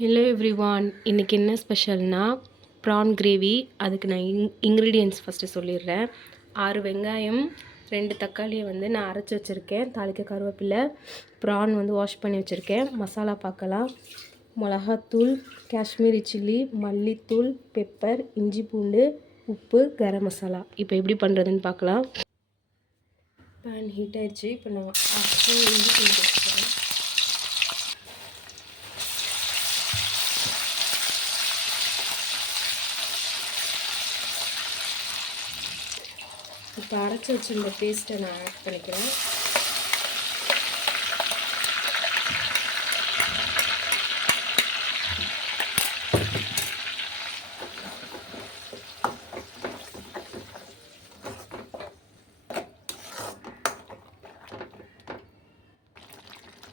Hello everyone, இன்றைக்கி என்ன ஸ்பெஷல்னால் prawn gravy. அதுக்கு நான் இன்க்ரீடியன்ட்ஸ் ஃபஸ்ட்டு சொல்லிடுறேன். 6 வெங்காயம், 2 தக்காளியை நான் அரைச்சி வச்சுருக்கேன். தாளிக்க கருவேப்பிலை, ப்ரான் வாஷ் பண்ணி வச்சுருக்கேன். மசாலா பார்க்கலாம். மிளகாத்தூள், காஷ்மீரி சில்லி, மல்லித்தூள், பெப்பர், இஞ்சி பூண்டு, உப்பு, கரம் மசாலா. இப்போ எப்படி பண்ணுறதுன்னு பார்க்கலாம். பேன் ஹீட் ஆயிடுச்சு. இப்போ நான் இஞ்சி பூண்டு வச்சுக்கிறேன். இப்போ அரைச்சி வச்சுருந்த பேஸ்ட்டை நான் ஆட் பண்ணிக்கிறேன்.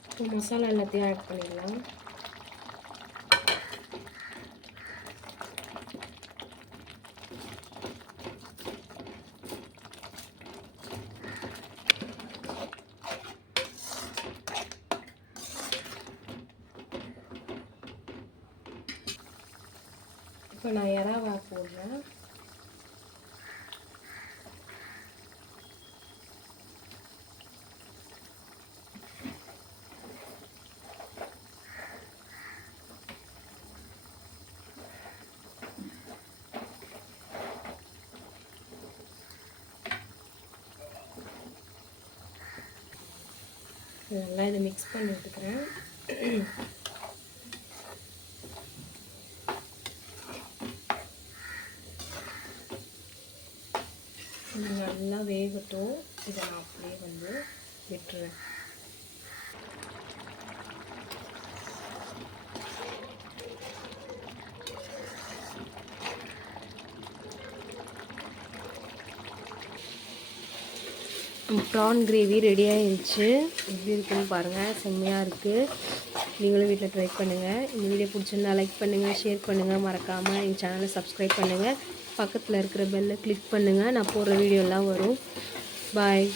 இப்போ மசாலா எல்லாத்தையும் ஆட் பண்ணிடலாம். இப்போ நான் இறாவா போடுறேன். நல்லா இதை மிக்ஸ் பண்ணி விட்டுக்கிறேன். நல்லா வேகட்டும். இதை நான் அப்படியே விட்டுறேன். ப்ரான் கிரேவி ரெடி ஆகிடுச்சு. எப்படி இருக்குன்னு பாருங்கள். செம்மையாக இருக்குது. நீங்களும் வீட்டில் ட்ரை பண்ணுங்கள். இந்த வீடியோ பிடிச்சிருந்தா லைக் பண்ணுங்கள், ஷேர் பண்ணுங்கள். மறக்காமல் எங்கள் சேனலை சப்ஸ்கிரைப் பண்ணுங்கள். பக்கத்தில் இருக்கிற பெல்லை கிளிக் பண்ணுங்கள். நான் போடுற வீடியோலாம் வரும். பாய்.